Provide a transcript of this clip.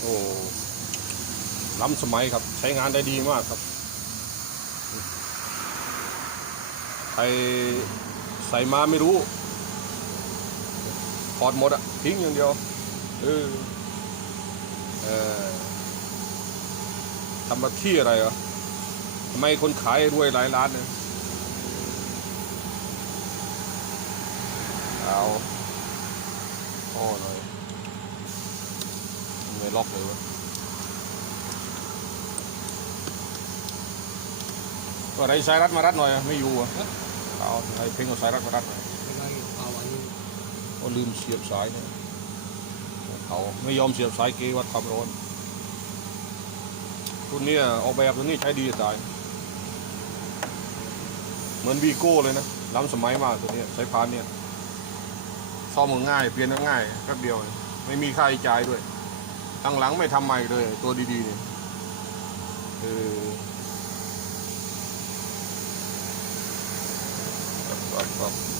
โอ้ล้ำสมัยครับ ใช้งานได้ดีมากครับ ใครใส่มาไม่รู้ถอดหมดอะทิ้งอย่างเดียว เออเออทำมาที่อะไรเหรอทำไมคนขายรวยหลายล้านเนี่ยเอาพ่อหน่อย ล็อกเลยวะก็อะไรสายรัดมารัดหน่อยอะไม่อยู่อะเอาไอ้เพ่งเอาสายรัดมารัดหน่อยไม่ได้เอาอันนี้ก็ลืมเสียบสายเนี่ยเขาไม่ยอมเสียบสายเกวัดความร้อนตัวเนี้ยออกแบบตัวนี้ใช้ดีจะตาย เหมือนวีโก้เลยนะล้ำสมัยมากตัวเนี้ยใช้พานเนี่ยซ่อมก็ง่ายเปลี่ยนก็ง่ายแป๊บเดียวเองไม่มีค่าใช้จ่ายด้วย ตั้งหลังไม่ทำใหม่เลยตัวดีๆเนี่ยเออครับครับครับ